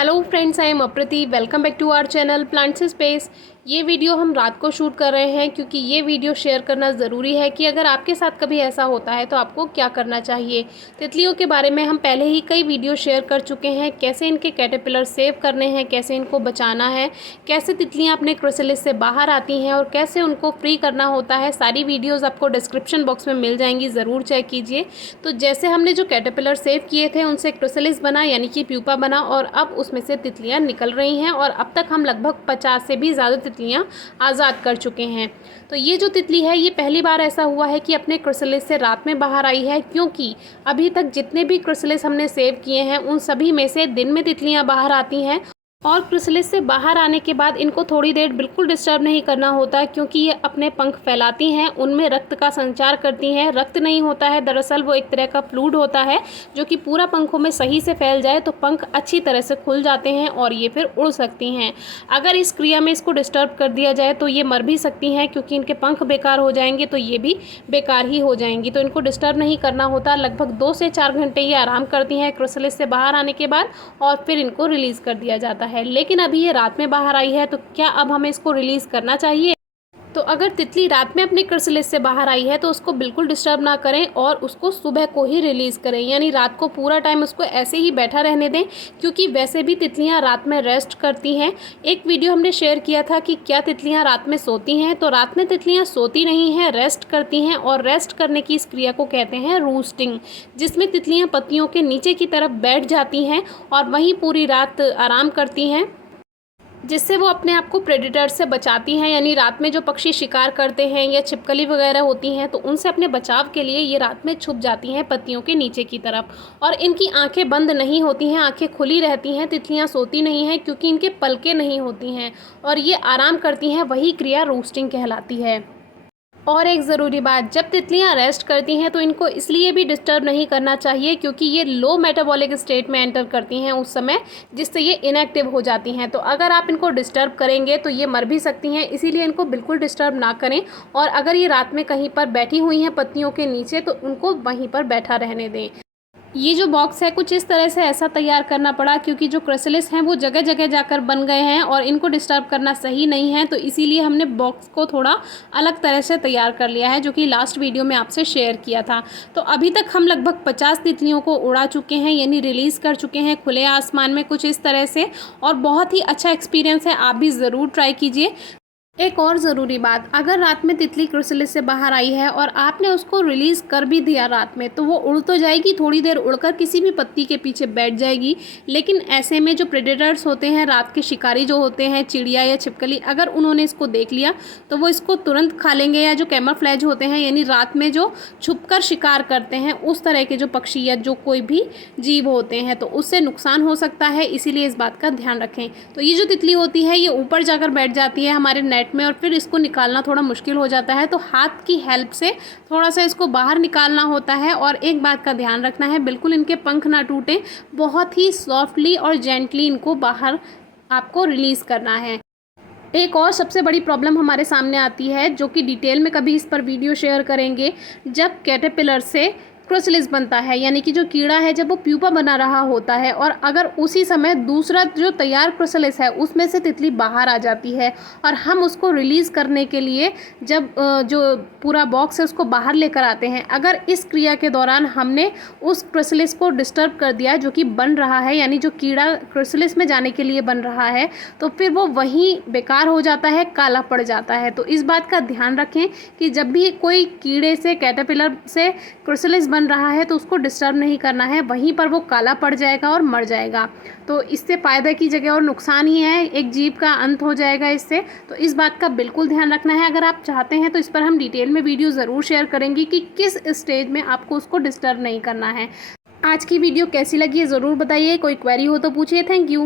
Hello friends, I am Aprati. Welcome back to our channel plants space. ये video हम रात को शूट कर रहे हैं क्योंकि ये वीडियो शेयर करना ज़रूरी है कि अगर आपके साथ कभी ऐसा होता है तो आपको क्या करना चाहिए। तितलियों के बारे में हम पहले ही कई वीडियो शेयर कर चुके हैं, कैसे इनके कैटरपिलर सेव करने हैं, कैसे इनको बचाना है, कैसे तितलियाँ अपने क्राइसलिस से बाहर आती हैं और कैसे उनको फ्री करना होता है। सारी वीडियोज़ आपको डिस्क्रिप्शन बॉक्स में मिल जाएंगी, ज़रूर चेक कीजिए। तो जैसे हमने जो कैटरपिलर सेव किए थे उनसे क्राइसलिस बना यानी कि प्यूपा बना और अब उसमें से तितलियाँ निकल रही हैं और अब तक हम लगभग 50 से भी ज़्यादा तितलियाँ आज़ाद कर चुके हैं। तो ये जो तितली है ये पहली बार ऐसा हुआ है कि अपने क्राइसलिस से रात में बाहर आई है, क्योंकि अभी तक जितने भी क्राइसलिस हमने सेव किए हैं उन सभी में से दिन में तितलियाँ बाहर आती हैं और क्राइसलिस से बाहर आने के बाद इनको थोड़ी देर बिल्कुल डिस्टर्ब नहीं करना होता, क्योंकि ये अपने पंख फैलाती हैं, उनमें रक्त का संचार करती हैं। रक्त नहीं होता है, दरअसल वो एक तरह का फ्लूइड होता है जो कि पूरा पंखों में सही से फैल जाए तो पंख अच्छी तरह से खुल जाते हैं और ये फिर उड़ सकती हैं। अगर इस क्रिया में इसको डिस्टर्ब कर दिया जाए तो ये मर भी सकती हैं, क्योंकि इनके पंख बेकार हो जाएंगे तो ये भी बेकार ही हो जाएंगी। तो इनको डिस्टर्ब नहीं करना होता। लगभग 2 से 4 घंटे ये आराम करती हैं क्राइसलिस से बाहर आने के बाद और फिर इनको रिलीज़ कर दिया जाता है। लेकिन अभी ये रात में बाहर आई है तो क्या अब हमें इसको रिलीज़ करना चाहिए? तो अगर तितली रात में अपने क्राइसलिस से बाहर आई है तो उसको बिल्कुल डिस्टर्ब ना करें और उसको सुबह को ही रिलीज़ करें, यानी रात को पूरा टाइम उसको ऐसे ही बैठा रहने दें, क्योंकि वैसे भी तितलियां रात में रेस्ट करती हैं। एक वीडियो हमने शेयर किया था कि क्या तितलियां रात में सोती हैं, तो रात में तितलियां सोती नहीं हैं, रेस्ट करती हैं और रेस्ट करने की इस क्रिया को कहते हैं रूस्टिंग, जिसमें तितलियां पत्तियों के नीचे की तरफ बैठ जाती हैं और वहीं पूरी रात आराम करती हैं, जिससे वो अपने आप को प्रेडेटर से बचाती हैं। यानी रात में जो पक्षी शिकार करते हैं या छिपकली वगैरह होती हैं तो उनसे अपने बचाव के लिए ये रात में छुप जाती हैं पत्तियों के नीचे की तरफ, और इनकी आंखें बंद नहीं होती हैं, आंखें खुली रहती हैं। तितलियां सोती नहीं हैं क्योंकि इनके पलकें नहीं होती हैं और ये आराम करती हैं। वही क्रिया रोस्टिंग कहलाती है। और एक ज़रूरी बात, जब तितलियां रेस्ट करती हैं तो इनको इसलिए भी डिस्टर्ब नहीं करना चाहिए क्योंकि ये लो मेटाबॉलिक स्टेट में एंटर करती हैं उस समय, जिससे ये इनएक्टिव हो जाती हैं। तो अगर आप इनको डिस्टर्ब करेंगे तो ये मर भी सकती हैं, इसीलिए इनको बिल्कुल डिस्टर्ब ना करें। और अगर ये रात में कहीं पर बैठी हुई हैं पत्तियों के नीचे तो उनको वहीं पर बैठा रहने दें। ये जो बॉक्स है कुछ इस तरह से ऐसा तैयार करना पड़ा क्योंकि जो क्राइसलिस हैं वो जगह जगह जाकर बन गए हैं और इनको डिस्टर्ब करना सही नहीं है, तो इसीलिए हमने बॉक्स को थोड़ा अलग तरह से तैयार कर लिया है, जो कि लास्ट वीडियो में आपसे शेयर किया था। तो अभी तक हम लगभग 50 तितलियों को उड़ा चुके हैं, यानी रिलीज़ कर चुके हैं खुले आसमान में कुछ इस तरह से, और बहुत ही अच्छा एक्सपीरियंस है। आप भी ज़रूर ट्राई कीजिए। एक और ज़रूरी बात, अगर रात में तितली क्राइसलिस से बाहर आई है और आपने उसको रिलीज़ कर भी दिया रात में, तो वो उड़ तो जाएगी, थोड़ी देर उड़कर किसी भी पत्ती के पीछे बैठ जाएगी। लेकिन ऐसे में जो प्रेडेटर्स होते हैं, रात के शिकारी जो होते हैं, चिड़िया या छिपकली, अगर उन्होंने इसको देख लिया तो वो इसको तुरंत खा लेंगे। या जो कैमोफ्लेज होते हैं, यानी रात में जो छुपकर शिकार करते हैं, उस तरह के जो पक्षी या जो कोई भी जीव होते हैं, तो उससे नुकसान हो सकता है, इसीलिए इस बात का ध्यान रखें। तो ये जो तितली होती है ये ऊपर जाकर बैठ जाती है हमारे नेट में और फिर इसको निकालना थोड़ा मुश्किल हो जाता है, तो हाथ की हेल्प से थोड़ा सा इसको बाहर निकालना होता है। और एक बात का ध्यान रखना है, बिल्कुल इनके पंख ना टूटे, बहुत ही सॉफ्टली और जेंटली इनको बाहर आपको रिलीज़ करना है। एक और सबसे बड़ी प्रॉब्लम हमारे सामने आती है, जो कि डिटेल में कभी इस पर वीडियो शेयर करेंगे, जब कैटरपिलर से क्राइसलिस बनता है, यानी कि जो कीड़ा है जब वो प्यूपा बना रहा होता है और अगर उसी समय दूसरा जो तैयार क्राइसलिस है उसमें से तितली बाहर आ जाती है और हम उसको रिलीज़ करने के लिए जब जो पूरा बॉक्स है उसको बाहर लेकर आते हैं, अगर इस क्रिया के दौरान हमने उस क्राइसलिस को डिस्टर्ब कर दिया जो कि बन रहा है, यानी जो कीड़ा क्राइसलिस में जाने के लिए बन रहा है, तो फिर वो वहीं बेकार हो जाता है, काला पड़ जाता है। तो इस बात का ध्यान रखें कि जब भी कोई कीड़े से, कैटरपिलर से क्राइसलिस बन रहा है तो उसको डिस्टर्ब नहीं करना है, वहीं पर वो काला पड़ जाएगा और मर जाएगा। तो इससे फ़ायदा की जगह और नुकसान ही है, एक जीव का अंत हो जाएगा इससे। तो इस बात का बिल्कुल ध्यान रखना है। अगर आप चाहते हैं तो इस पर हम डिटेल में वीडियो ज़रूर शेयर करेंगे कि किस स्टेज में आपको उसको डिस्टर्ब नहीं करना है। आज की वीडियो कैसी लगी है ज़रूर बताइए, कोई क्वेरी हो तो पूछिए। Thank you.